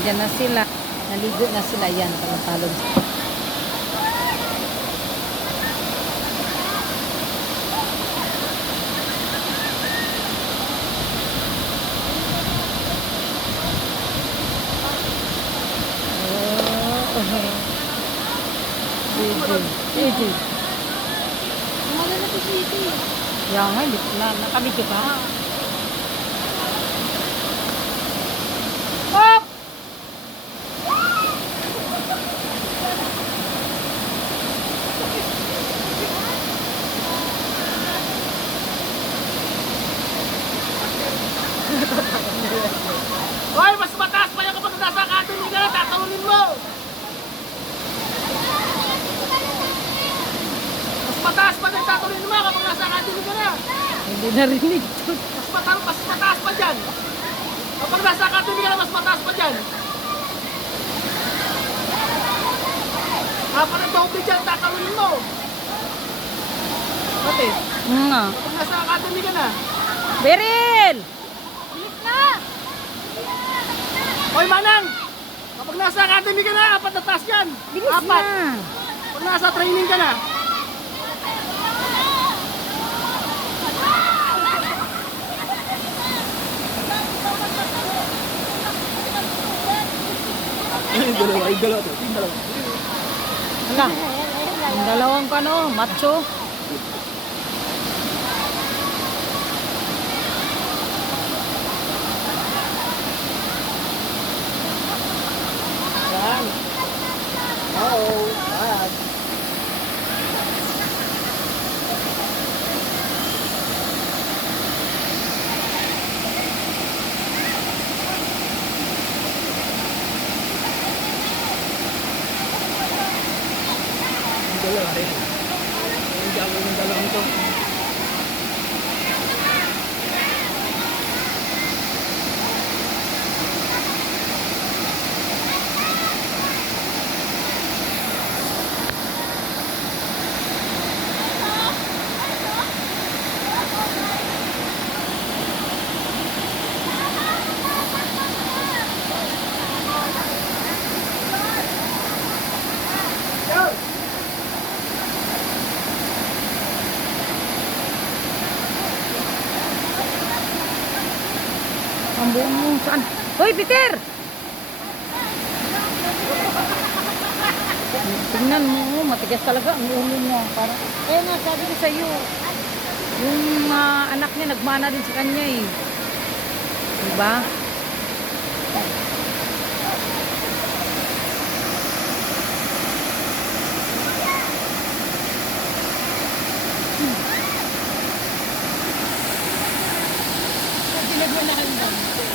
Nandiyan na sila. Naligo na sila. Yan, talon-talon. Easy. Wala na si Sweetie. Yan nga, nakabidyo ka. Hop! Hoy, mas mataas pa yan kapag nasa academy ka na, tatalunin mo! Mas mataas pa din tatalunin mo kapag nasa academy ka na! Hindi narinig. Mas mataas pa dyan! Kapag nasa academy ka na, mas mataas pa dyan! Kapag ng doble dyan, tatalunin mo! Pati, Nga. kapag nasa academy ka na, Beryl! Bilis na! Hoy, Manang! Kapag nasa academy ka na, apat na taas yan! Bilis Apat! na. Kapag nasa training ka na, yung dalawa to. Yung dalawa. Hala. Ang dalawang kano, macho. Yan. Oo. Yan. Yung dalawa rin. Yung gagawin ng dalawang ito. Ang buong mo. Saan? Hoy, Peter! Tingnan mo, matigas talaga ang ulo niya. Parang, eh nga, sabi ko sa'yo. Yung anak niya, nagmana din sa kanya eh. Diba?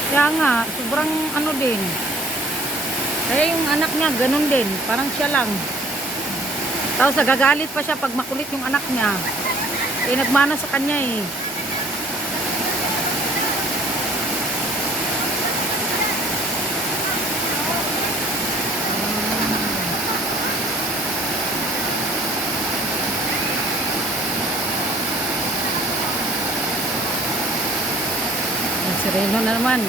Kaya nga, sobrang ano din. Kaya yung anak niya, ganun din. Parang siya lang. Tapos nagagalit pa siya pag makulit yung anak niya. Eh, nagmana sa kanya eh. Si Reno na naman.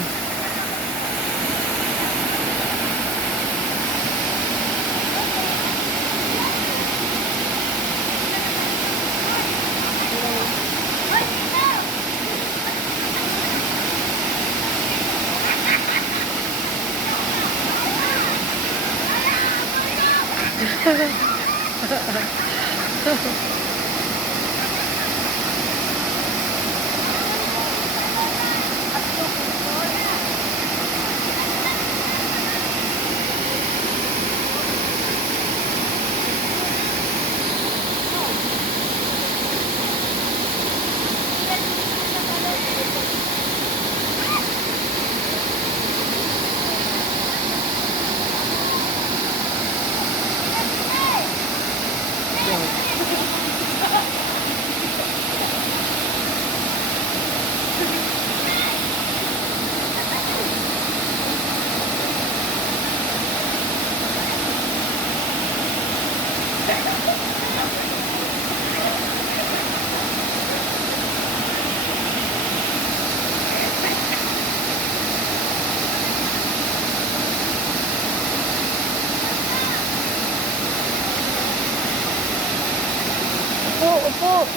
upo.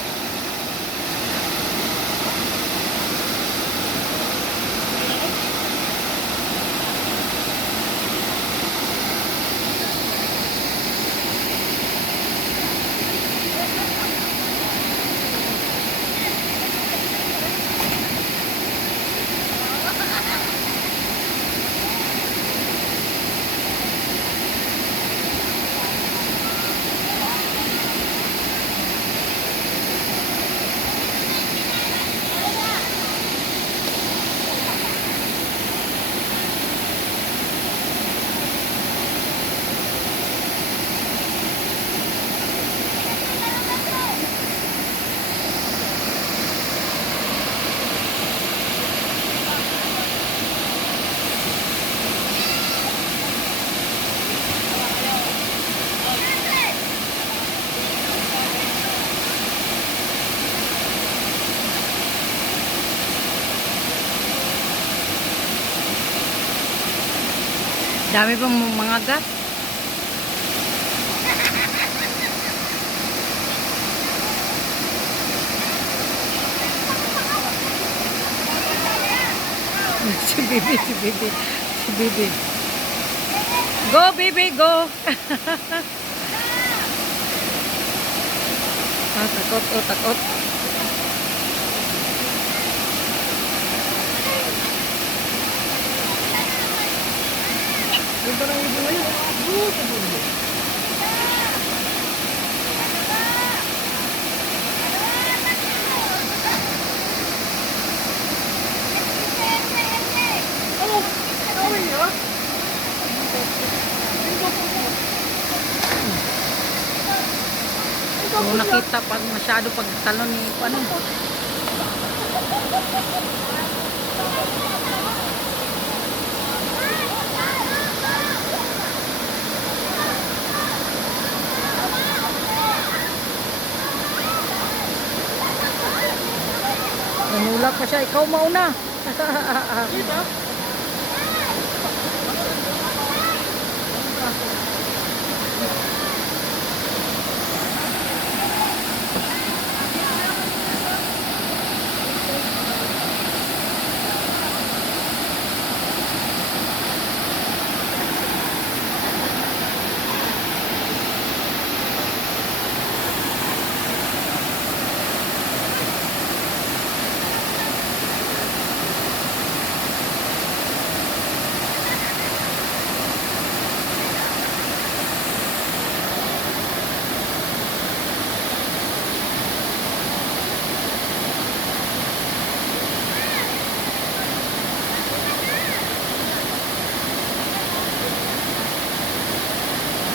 Dami pang mga gat. Si Bibi, si Bibi, si Bibi. Go, Bibi, go. Ah, takot, oh, takot. Ganda ng ibon ngayon. Ano? Awin niya? Kung nakita pag masyado pag talon ni ano. Nanulak pa siya, ikaw mauna. Dito?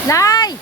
Lai!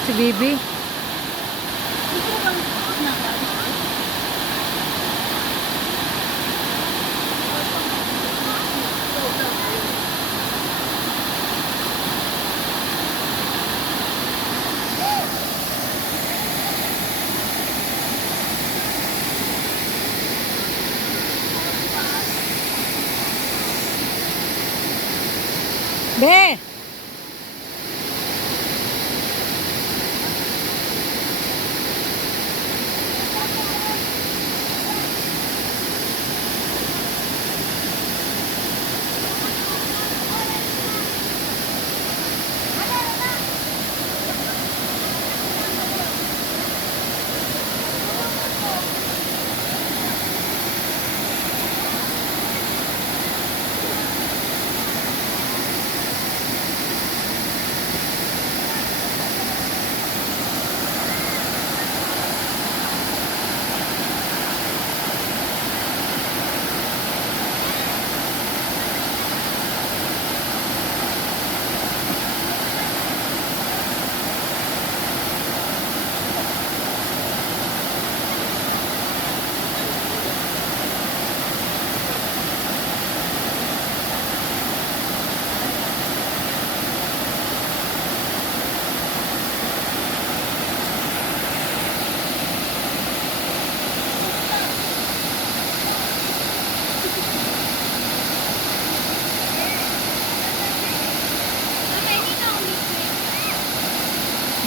Takot si Bibi. Dito bang na? Be!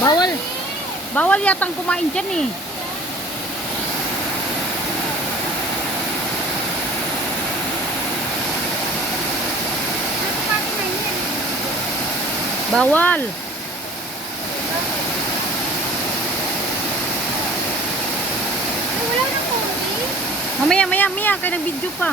Bawal. Bawal yatang kumain dyan eh. Bawal. Ay, wala nang konti. Mamaya, maya, kaya nag-video pa.